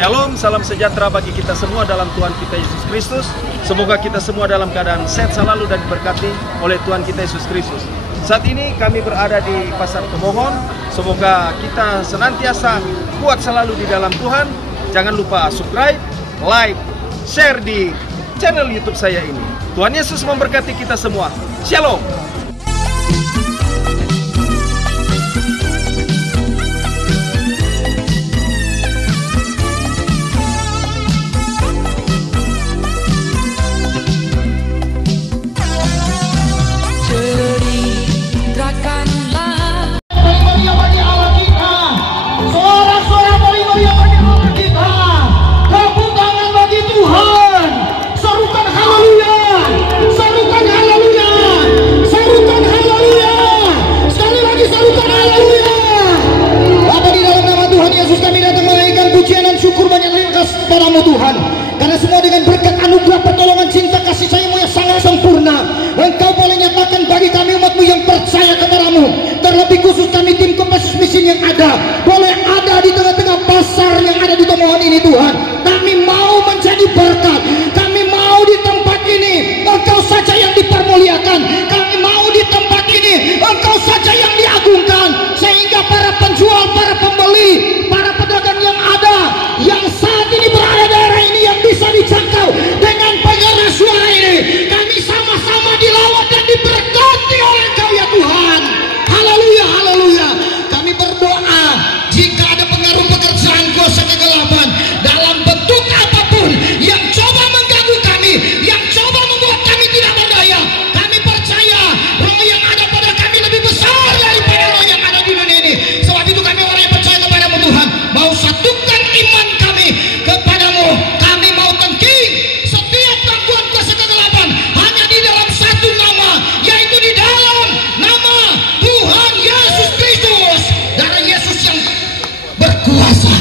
Shalom, salam sejahtera bagi kita semua dalam Tuhan kita Yesus Kristus. Semoga kita semua dalam keadaan sehat selalu dan diberkati oleh Tuhan kita Yesus Kristus. Saat ini kami berada di Pasar Kemohon. Semoga kita senantiasa kuat selalu di dalam Tuhan. Jangan lupa subscribe, like, share di channel YouTube saya ini. Tuhan Yesus memberkati kita semua. Shalom. Padamu Tuhan, karena semua dengan berkat anugerah pertolongan cinta kasih sayang-Mu yang sangat sempurna, Engkau boleh nyatakan bagi kami umat-Mu yang percaya kepadamu, terlebih khusus kami tim Kopassus Mission yang ada, boleh ada di tengah-tengah pasar yang ada di Kemohon ini Tuhan. Kami mau menjadi berkat, kami mau di tempat ini Engkau saja yang dipermuliakan, kami mau di tempat ini Engkau saja yang diagungkan, sehingga para penjual, para pembeli, para pedagang yang ada, yang saat ini berada daerah ini yang bisa dijangkau dengan pengeras suara ini, kami sama-sama dilawat dan diberkati oleh Engkau ya Tuhan. Haleluya, haleluya. Kami berdoa jika ada pengaruh pekerjaan kuasa kegelapan dalam bentuk apapun yang coba mengganggu kami, yang coba membuat kami tidak berdaya, kami percaya roh yang ada pada kami lebih besar daripada roh yang ada di dunia ini. Sebab itu kami orang yang percaya kepadamu Tuhan, mau satukan iman kami kepadamu. Kami mau tangking setiap gangguan kuasa kegelapan hanya di dalam satu nama, yaitu di dalam nama Tuhan Yesus Kristus. Darah Yesus yang berkuasa.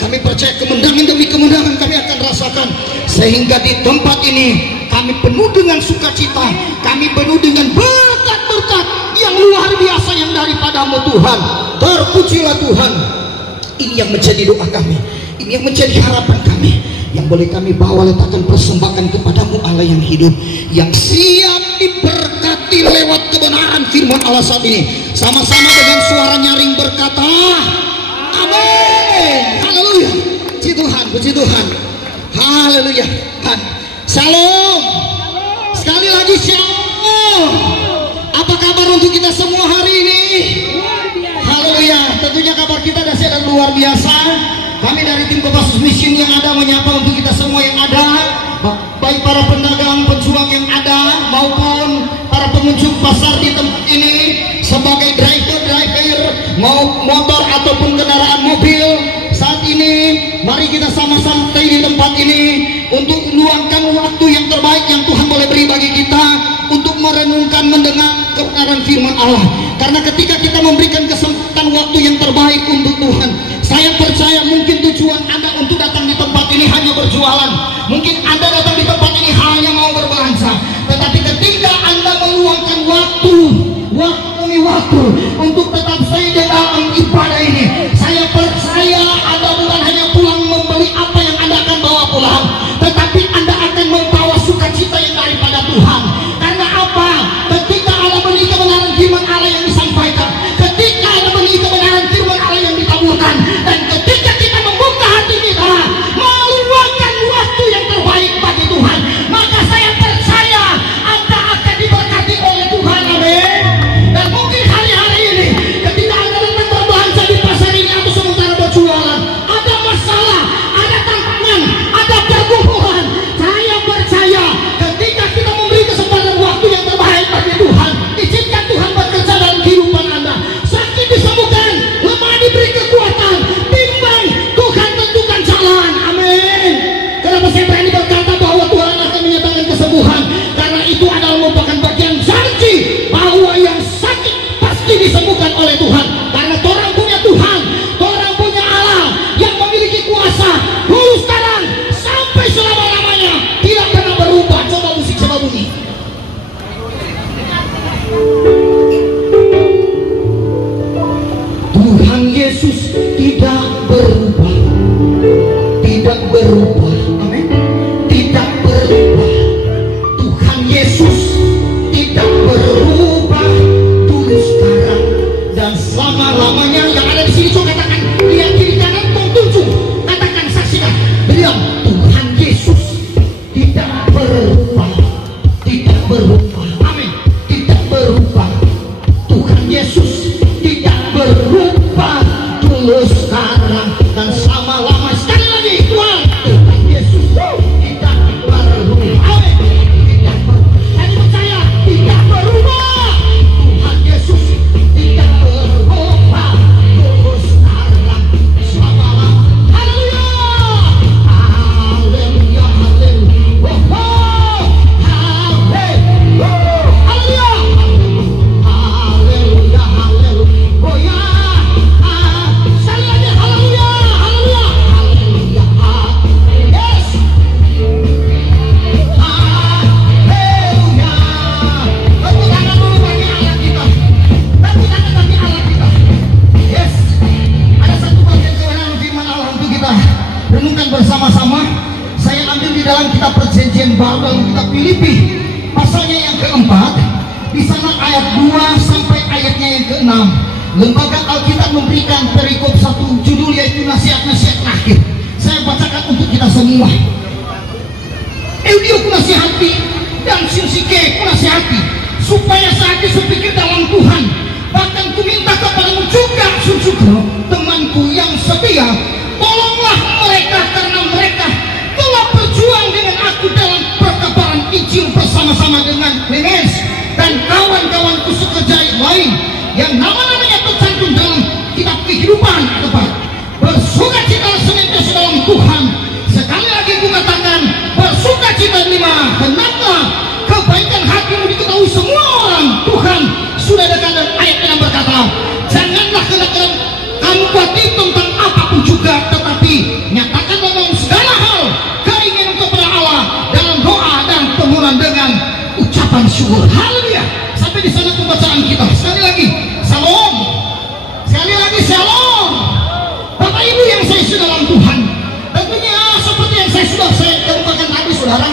Kami percaya kemenangan demi kemenangan kami akan rasakan, sehingga di tempat ini kami penuh dengan sukacita, kami penuh dengan berkat-berkat yang luar biasa yang daripadamu Tuhan. Terpujilah Tuhan. Ini yang menjadi doa kami, ini yang menjadi harapan kami, yang boleh kami bawa letakkan persembahan kepadamu Allah yang hidup, yang siap diberkati lewat kebenaran firman Allah saat ini. Sama-sama dengan suara nyaring berkata amin. Haleluya. Puji Tuhan, puji Tuhan. Haleluya. Shalom. Sekali lagi shalom. Apa kabar untuk kita semua hari ini? Haleluya. Tentunya kabar kita dahsyat dan luar biasa. Kami dari tim Kopassus Mission yang ada menyapa untuk kita semua yang ada, baik para pedagang, penjual yang ada maupun para pengunjung pasar di tempat ini, sebagai driver mau motor ataupun kendaraan mobil. Saat ini mari kita sama-sama stay di tempat ini untuk meluangkan waktu yang terbaik yang Tuhan boleh beri bagi kita untuk merenungkan, mendengar kebenaran firman Allah. Karena ketika kita memberikan kesempatan waktu yang terbaik untuk Tuhan, saya percaya mungkin tujuan Anda untuk datang di tempat ini hanya berjualan, mungkin Anda datang di tempat ini hanya mau berbelanja, tetapi ketika Anda meluangkan waktu demi waktu untuk tetap stay di dalam ibadah ini, saya percaya Anda bukan hanya pulang membeli apa yang Anda akan bawa pulang, tetapi Anda akan membawa sukacita yang daripada Tuhan. Karena apa? Ketika Anda beli kebenaran firman Allah yang disampaikan, ketika Anda beli kebenaran firman Allah yang ditaburkan, dan ketika kita membuka hati kita meluangkan waktu renungkan bersama-sama. Saya ambil di dalam kitab Perjanjian Baru, dalam kitab Filipi pasalnya yang keempat. Di sana ayat 2 sampai ayatnya yang ke-6. Lembaga Alkitab memberikan perikop satu judul, yaitu nasihat-nasihat akhir. Saya bacakan untuk kita semua. Eudio kunasihati dan Sinsike kunasihati, supaya sehati sepikir dalam Tuhan. Bahkan kuminta kepadamu juga, Sunsukro, temanku yang setia, tolonglah mereka, karena mereka telah berjuang dengan aku dalam perkabaran Injil bersama-sama dengan Clemens dan kawan-kawanku sekerja lain yang nama-namanya tercantum dalam kitab kehidupan tempat. Bersukacitalah senantiasa dalam Tuhan. Sekali lagi ku katakan, bersukacita lima, hendaklah kebaikan hatimu diketahui semua orang. Tuhan sudah dekat, dan ayat yang berkata, janganlah kenakalan kamu khawatir tentang apapun juga, tetapi nyatakan dalam segala hal keinginan kepada Allah dalam doa dan permohonan dengan ucapan syukur. Haleluya. Sampai di sana pembacaan kita. Sekali lagi, shalom. Sekali lagi, shalom. Bapak Ibu yang saya sudah dalam Tuhan, tentunya seperti yang saya kemukakan tadi, saudara,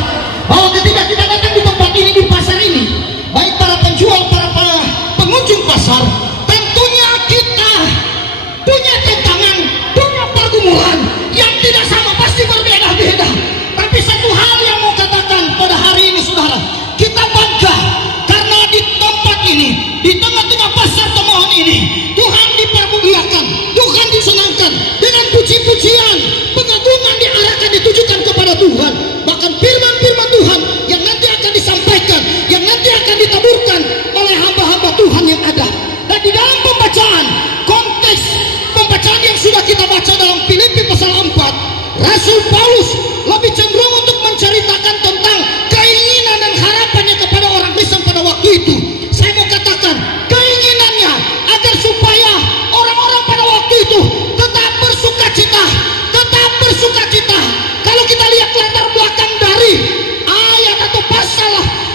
bahwa ketika kita datang di tempat ini, di pasar ini, baik para penjual, para pengunjung pasar, tentunya kita punya tantangan, punya pergumulan yang tidak sama, pasti berbeda-beda. Tapi satu hal yang mau katakan pada hari ini, saudara, kita bangga karena di tempat ini, di tengah-tengah pasar Tomohon ini, Tuhan dipermuliakan, Tuhan disenangkan dengan puji-pujian, pengagungan diarahkan, ditujukan kepada Tuhan. Bahkan firman-firman Tuhan yang nanti akan disampaikan, yang nanti akan ditaburkan oleh hamba-hamba Tuhan yang ada. Dan di dalam pembacaan, konteks pembacaan yang sudah kita baca dalam Filipi pasal 4, Rasul Paulus lebih cenderung untuk menceritakan tentang keinginan dan harapannya kepada orang Kristen pada waktu itu. Saya mau katakan, keinginannya agar supaya orang-orang pada waktu itu tetap bersukacita, tetap bersukacita. Kalau kita lihat latar belakang dari ayat atau pasal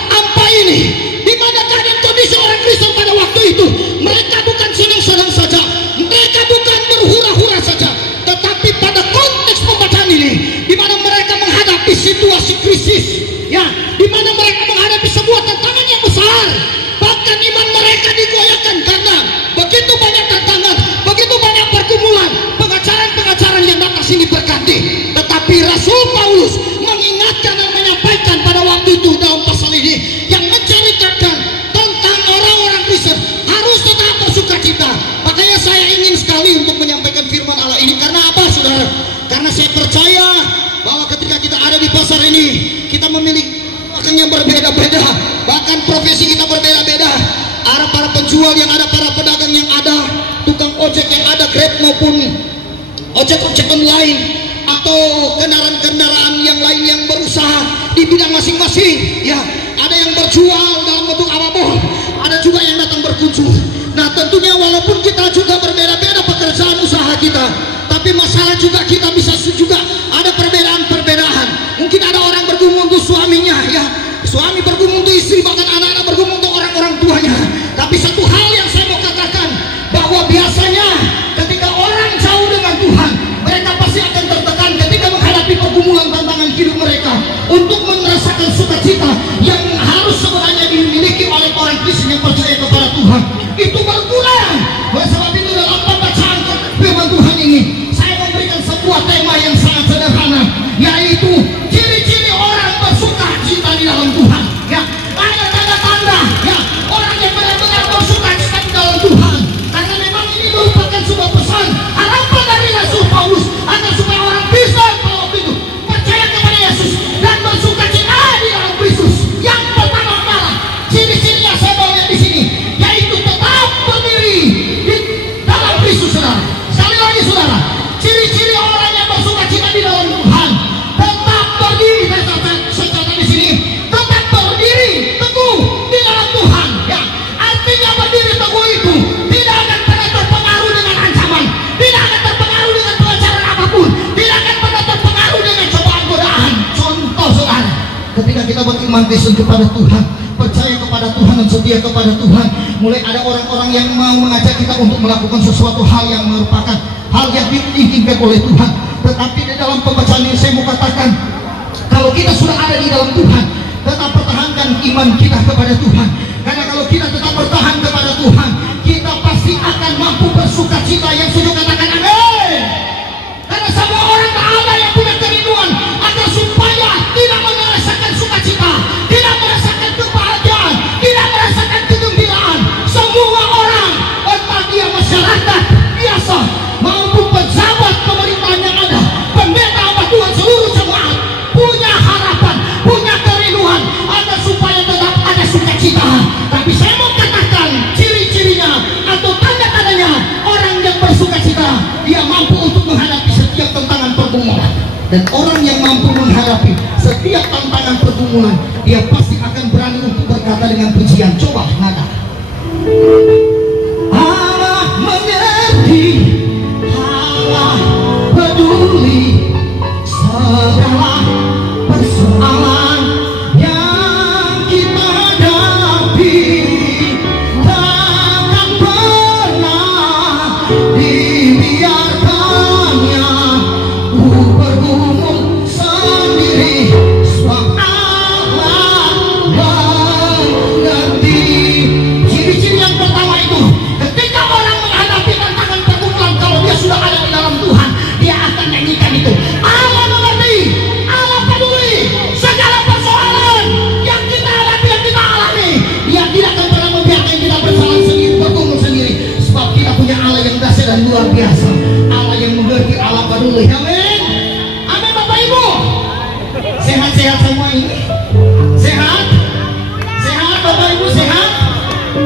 4 ini, di mana keadaan kondisi orang Kristen pada waktu itu, mereka bukan senang-senang saja, mereka bukan berhura-hura saja, tetapi pada konteks pembacaan ini, di mana mereka menghadapi situasi krisis, ya, di mana mereka menghadapi sebuah tantangan yang besar. Bahkan iman mereka digoyahkan karena begitu banyak tantangan, begitu banyak pergumulan, pengajaran-pengajaran yang datang sini berganti. Tetapi Rasul Paulus mengingatkan dan menyampaikan pada waktu itu dalam pasal ini, yang menceritakan tentang orang-orang Kristen harus tetap bersukacita. Makanya saya ingin sekali untuk menyampaikan firman Allah ini. Karena apa, saudara? Karena saya percaya bahwa ketika kita ada di pasar ini, kita memiliki yang berbeda-beda, bahkan profesi kita berbeda-beda. Ada para penjual yang ada, para pedagang yang ada, tukang ojek yang ada, Grab maupun ojek-ojek online, atau kendaraan-kendaraan yang lain yang berusaha di bidang masing-masing. Ya, ada yang berjual dalam bentuk apapun, ada juga yang datang berkunjung. Nah, tentunya walaupun kita juga berbeda-beda pekerjaan usaha kita, tapi masalah juga kita bisa juga ada perbedaan-perbedaan. Mungkin ada orang bergumul untuk suaminya, ya, suami bergumul untuk istri, bahkan anak-anak bergumul untuk orang-orang tuanya. Tapi satu hal yang saya mau katakan, bahwa biasanya ketika orang jauh dengan Tuhan, mereka pasti akan tertekan ketika menghadapi pergumulan tantangan hidup mereka, untuk merasakan sukacita yang harus sebenarnya dimiliki oleh orang Kristen yang percaya kepada Tuhan. Itu berkurang. Oleh sebab itu dalam pembacaan firman Tuhan ini, saya memberikan sebuah tema yang sangat sederhana, yaitu ciri-ciri orang bersukacita di dalam Tuhan. Ya, ada tanda-tanda, ya, orang yang benar-benar bersukacita di dalam Tuhan. Karena memang ini merupakan sebuah pesan, harapan dari Rasul Paulus, agar supaya orang Kristen pada waktu itu percaya kepada Yesus dan bersukacita di dalam Kristus. Yang pertama-tama, ciri-cirinya saya bawa di sini, yaitu tetap berdiri di dalam Kristus, saudara. Sekali lagi, saudara, ciri-ciri orang yang bersukacita di dalam Tuhan, tetap berdiri. Saya catat di sini, tetap berdiri teguh di dalam Tuhan. Ya, artinya berdiri teguh itu tidak akan pernah terpengaruh dengan ancaman, tidak akan terpengaruh dengan pengajaran apapun, tidak akan pernah terpengaruh dengan cobaan godaan. Contoh, saudara, ketika kita beriman Kristen kepada Tuhan, percaya kepada Tuhan dan setia kepada Tuhan, mulai ada orang-orang yang mau mengajak kita untuk melakukan sesuatu hal yang merupakan hal yang diinginkan oleh Tuhan. Tetapi di dalam pembacaan kesempatan ini saya mau katakan, kalau kita sudah ada di dalam Tuhan, tetap pertahankan iman kita kepada Tuhan. Karena kalau kita tetap bertahan kepada Tuhan, kita pasti akan mampu bersuka cita. Yang setuju katakan amin. Karena semua orang tak ada yang punya kerinduan agar supaya tidak merasakan sukacita, tidak merasakan kebahagiaan, tidak merasakan kegembiraan. Semua orang, entah dia masyarakat biasa maupun pejabat pemerintahan yang ada, pendeta apa Tuhan, seluruh jemaat punya harapan, punya kerinduan agar supaya tetap ada sukacita. Tapi saya mau katakan ciri-cirinya atau tanda-tandanya orang yang bersukacita, dia mampu untuk menghadapi setiap tantangan pergumulan. Dan orang yang mampu menghadapi setiap tantangan pergumulan, dia pasti akan berani untuk berkata dengan pujian. Coba nada. Allah mengerti, Allah peduli segala persoalan yang kita hadapi. Takkan pernah dibiarkannya ku bergumul sendiri, sebab Allah mengerti. Ciri-ciri yang pertama itu, ketika orang menghadapi tantangan pergumulan, kalau dia sudah ada di dalam Tuhan, dia akan nyanyikan itu. Allah mengerti, Allah peduli segala persoalan yang kita hadapi, yang kita alami. Dia tidak akan pernah membiarkan kita berjalan sendiri, bergumul sendiri, sebab kita punya Allah yang dahsyat dan luar biasa, Allah yang mengerti, Allah peduli. Amin, amin. Bapak Ibu, sehat-sehat semua ini? Sehat? Sehat Bapak Ibu, sehat?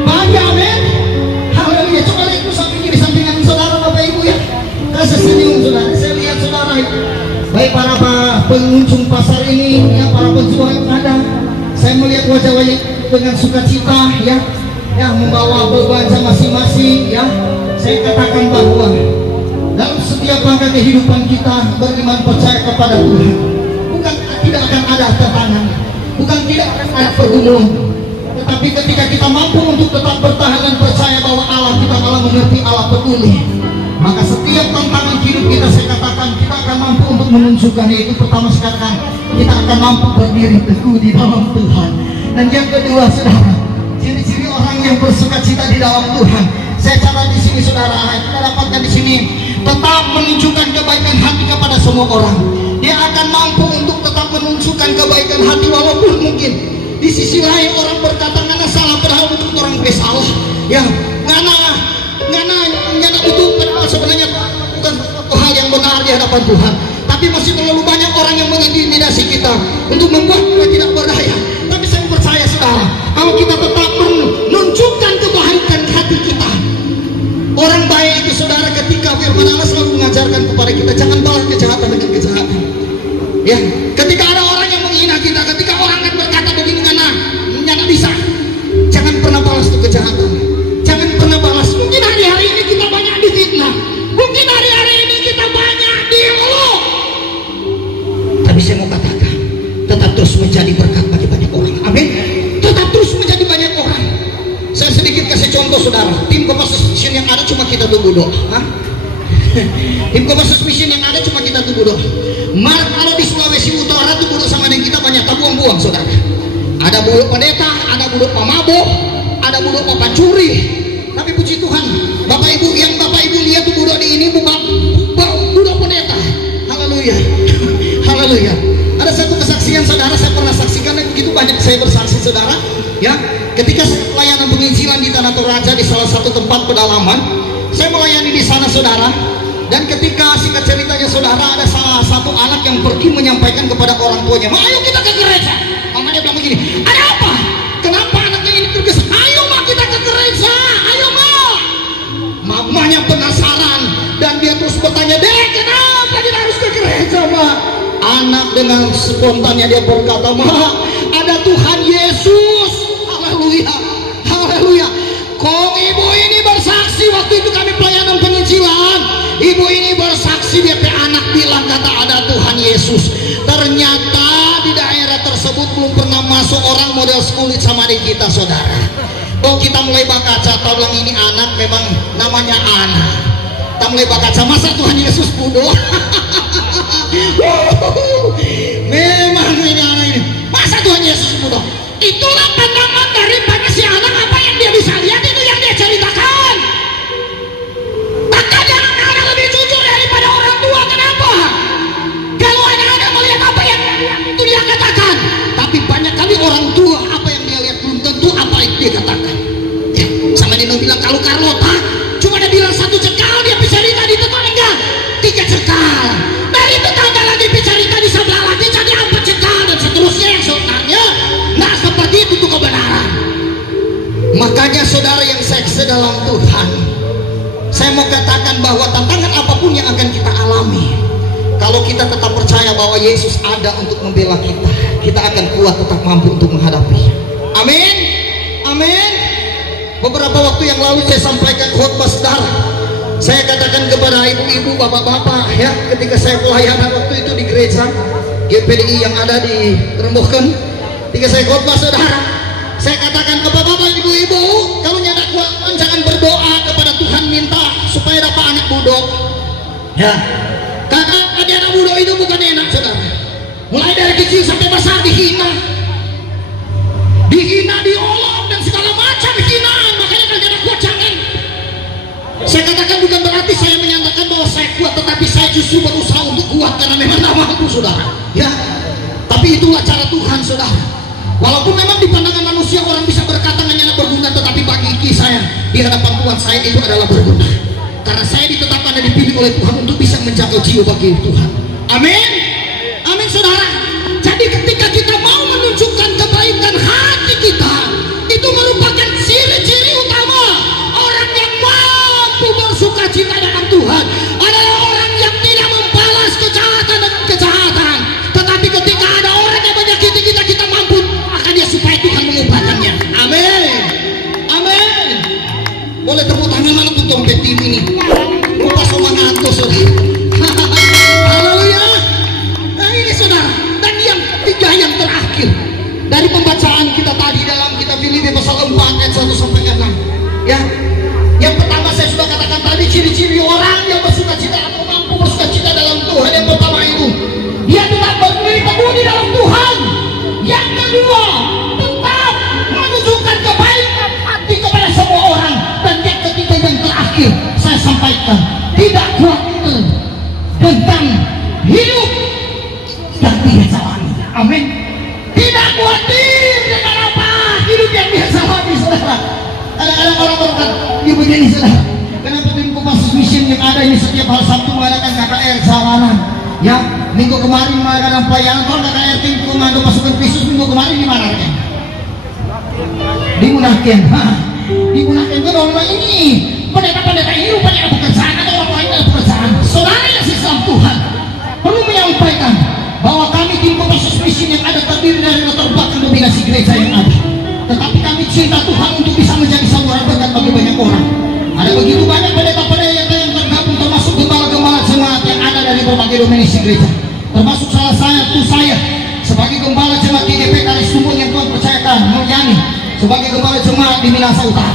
Bahagia, amin. Haleluya. Coba lihat itu samping kiri sampingan saudara Bapak Ibu ya. Kasih senyum saudara. Saya lihat saudara itu, baik para pengunjung pasar ini ya, para penjual yang ada, saya melihat wajah-wajah dengan sukacita ya, yang membawa beban masing-masing ya. Saya katakan bahwa dalam setiap langkah kehidupan kita beriman percaya kepada Tuhan, bukan tidak akan ada tantangan, bukan tidak akan ada pergumulan, tetapi ketika kita mampu untuk tetap bertahan dan percaya bahwa Allah kita malah mengerti, Allah peduli, maka setiap tantangan hidup kita, saya katakan, kita akan mampu untuk menunjukkan. Yaitu pertama sekarang kita akan mampu berdiri teguh di dalam Tuhan. Dan yang kedua saudara, ciri-ciri orang yang bersukacita di dalam Tuhan, saya catat di sini saudara, kita dapatkan di sini, tetap menunjukkan kebaikan hati kepada semua orang. Dia akan mampu untuk tetap menunjukkan kebaikan hati walaupun mungkin di sisi lain orang berkata ngana salah, padahal untuk orang salah ya, ngana itu padahal sebenarnya bukan suatu hal yang benar di hadapan Tuhan. Tapi masih terlalu banyak orang yang mengintimidasi kita untuk membuat kita tidak berdaya. Tapi saya percaya saudara, kalau kita tetap menunjukkan kebaikan hati kita, orang baik itu saudara, ketika firman Allah selalu mengajarkan kepada kita, jangan balas kejahatan dengan kejahatan ya. Ketika ada orang yang menghina kita, ketika orang akan berkata begini karena nyana bisa, jangan pernah balas itu kejahatan, jangan pernah balas. Mungkin hari-hari ini kita banyak difitnah, mungkin hari-hari ini kita banyak diolok, tapi saya mau katakan, tetap terus menjadi berkat bagi banyak orang. Amin. Tetap terus menjadi banyak orang. Saya sedikit kasih contoh saudara, tim Kopassus Mission yang ada cuma kita tunggu doa. Tim Kopassus Mission yang ada cuma kita tunggu doa. Kalau di Sulawesi Utara tuh budak sama dengan kita banyak buang-buang saudara. Ada budak pendeta, ada budak pemabok, ada budak pencuri. Tapi puji Tuhan, Bapak Ibu lihat tuh budak di ini budak pendeta. Haleluya. Haleluya. Ada satu kesaksian saudara, saya pernah saksikan, dan begitu banyak saya bersaksi saudara ya. Ketika saya pelayanan penginjilan di Tanah Toraja di salah satu tempat pedalaman, saya melayani di sana saudara. Dan ketika singkat ceritanya saudara, ada salah satu anak yang pergi menyampaikan kepada orang tuanya, "Ma, ayo kita ke gereja." Mamanya bilang begini, "Ada apa? Kenapa anaknya ini tergesa? Ayo ma, kita ke gereja, ayo ma." Mamanya penasaran dan dia terus bertanya, "Dek, kenapa kita harus ke gereja ma?" Anak dengan spontannya dia berkata, "Ma, ada Tuhan Yesus." Haleluya, haleluya. Kok ibu ini bersaksi waktu itu kami pelayanan penginjilan. Ibu ini bersaksi, dia anak bilang kata ada Tuhan Yesus. Ternyata di daerah tersebut belum pernah masuk orang model kulit sama di kita saudara. Oh, kita mulai bakaca, tahu bilang ini anak memang namanya anak. Kita mulai bakaca, masa Tuhan Yesus bodoh. orang tua, apa yang dia lihat belum tentu apa yang dia katakan. Ya, sama Nino bilang kalau Carlota cuma dia bilang 1 cekal, dia bicarita di tetangga 3 cekal, dari tetangga lagi bicarita di sebelah lagi jadi 4 cekal, dan seterusnya yang sebenarnya nah seperti itu kebenaran. Makanya saudara yang seksi dalam Tuhan, saya mau katakan bahwa tantangan apapun yang akan kita alami, kalau kita tetap percaya bahwa Yesus ada untuk membela kita, kita akan kuat, tetap mampu untuk menghadapi. Amin, amin. Beberapa waktu yang lalu saya sampaikan khotbah saudara, saya katakan kepada ibu-ibu, bapak-bapak ya, ketika saya pelayanan waktu itu di gereja GPDI yang ada di Rembohken, ketika saya khotbah saudara, saya katakan kepada bapak ibu-ibu, kalau nyadak kuat jangan berdoa kepada Tuhan minta supaya dapat anak budok ya. Kakak anak budok itu bukan enak saudara, mulai dari kecil sampai besar dihina, diolok dan segala macam hinaan. Makanya kalau nyadak kuat jangan. Saya katakan bukan berarti saya menyatakan bahwa saya kuat, tetapi saya justru berusaha untuk kuat karena memang tak mampu saudara ya. Tapi itulah cara Tuhan saudara. Walaupun memang di pandangan manusia orang bisa berkata hanya berguna, tetapi bagi saya di hadapan Tuhan saya itu adalah berguna, karena saya ditetapkan dan dipilih oleh Tuhan untuk bisa menjaga jiwa bagi Tuhan. Amin, amin saudara. Jadi ketika kita mau menunjukkan kebaikan hati kita, itu merupakan ciri-ciri utama orang yang mampu bersuka cita dalam Tuhan, adalah orang yang tidak membalas kejahatan dengan kejahatan, tetapi ketika ada orang yang menyakiti kita, kita mampu akan dia supaya Tuhan mengubahkannya. Amin, amin. Boleh tepuk tangan mana tuh dompet tim ini? Lupa semangat tuh saudara. Haleluya. Nah ini saudara, dan yang ketiga yang terakhir dari pembacaan kita tadi dalam kitab Filipi pasal 4 ayat 1 sampai 6 ya. Yang pertama saya sudah katakan tadi, ciri-ciri orang yang bersuka cita atau mampu bersuka cita dalam Tuhan. Yang pertama itu dia tetap berteguh di dalam Tuhan. Yang kedua, tetap menunjukkan kebaikan hati kepada semua orang. Dan yang ketiga yang terakhir saya sampaikan, tidak khawatir tentang hidup yang dia jalani. Amin. Tidak khawatir dengan apa hidup yang dia jalani saudara. Kadang-kadang orang berkata, dia begini saudara, kenapa tim Kopassus Mission yang ada ini setiap hari Sabtu mengadakan KKR jalanan ya. Minggu kemarin mengadakan pelayanan, kalau KKR tim Komando Pasukan Kristus minggu kemarin di mana kan? Di Munaken. Di Munaken itu orang ini pendeta-pendeta ini rupanya pekerjaan atau orang lain ada pekerjaan. Saudara yang Islam Tuhan perlu menyampaikan bahwa kami tim Kopassus Mission yang ada terdiri dari latar belakang dominasi gereja yang ada, tetapi kami cinta Tuhan untuk bisa menjadi saluran berkat bagi banyak orang. Ada begitu banyak pendeta-pendeta yang tergabung, termasuk gembala-gembala jemaat yang ada dari berbagai dominasi gereja, termasuk saya sebagai gembala jemaat GGP Karis Tumpul yang Tuhan percayakan melayani sebagai gembala jemaat di Minahasa Utara.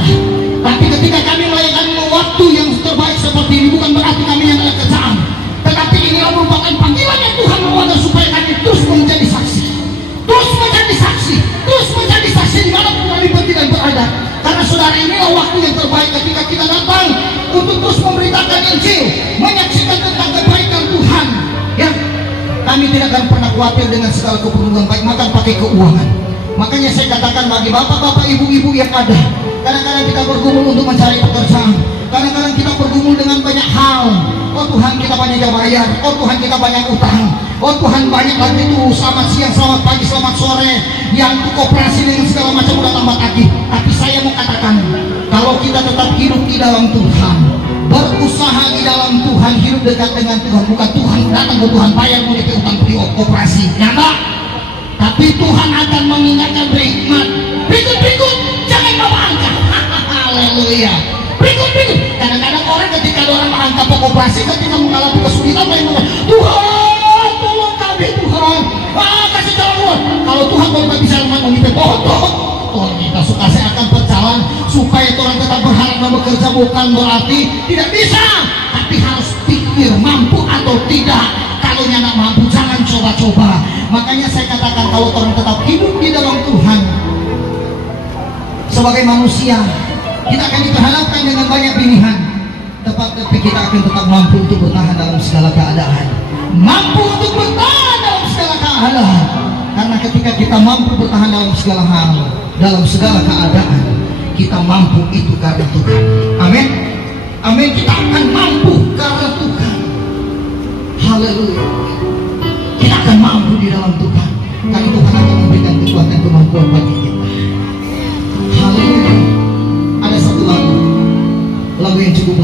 Tapi ketika kami melayakan waktu yang terbaik seperti ini, bukan berarti kami yang ada kerjaan, tetapi inilah merupakan panggilan yang Tuhan memanggil supaya kami terus menjadi saksi, terus menjadi saksi, terus menjadi saksi dimanapun kami pergi dan berada. Karena saudara, inilah waktu yang terbaik ketika kita datang untuk terus memberitakan Injil, menyaksikan tentang kebaikan Tuhan ya. Kami tidak akan pernah khawatir dengan segala keperluan, baik makan pakai keuangan. Makanya saya katakan bagi bapak-bapak, ibu-ibu yang ada, kadang-kadang kita bergumul untuk mencari pekerjaan, kadang-kadang kita bergumul dengan banyak hal. Oh Tuhan, kita banyak bayar, oh Tuhan kita banyak utang, oh Tuhan banyak lagi itu selamat siang, selamat pagi, selamat sore, yang koperasi dengan segala macam udah tambah lagi. Tapi saya mau katakan, kalau kita tetap hidup di dalam Tuhan, berusaha di dalam Tuhan, hidup dekat dengan Tuhan, bukan Tuhan datang ke Tuhan bayar mau DP utang beli koperasi, nyata. Tapi Tuhan akan mengingatkan berhikmat. Berikut jangan bawa angka. Haleluya. Berikut. Kadang-kadang orang ketika ada orang mengangkat koperasi, ketika mengalami kesulitan, mereka mengatakan, Tuhan tolong kami Tuhan, kasih jalan. Kalau Tuhan kalau tak bisa mengangkat bodoh, Tuhan kita suka saya akan berjalan supaya Tuhan tetap berharap dan bekerja, bukan berarti tidak bisa, tapi harus pikir mampu atau tidak. Kalau tidak mampu jangan coba-coba. Makanya saya katakan kalau orang tetap hidup di dalam Tuhan sebagai manusia, kita akan diperhadapkan dengan banyak pilihan, tapi kita akan tetap mampu untuk bertahan dalam segala keadaan, mampu untuk bertahan dalam segala keadaan. Karena ketika kita mampu bertahan dalam segala hal, dalam segala keadaan, kita mampu itu karena Tuhan. Amin. Amin. Kita akan mampu karena Tuhan. Haleluya. Kita akan mampu di dalam Tuhan, karena Tuhan akan memberikan kekuatan kemampuan bagi kita. Haleluya. Ada satu lagu yang cukup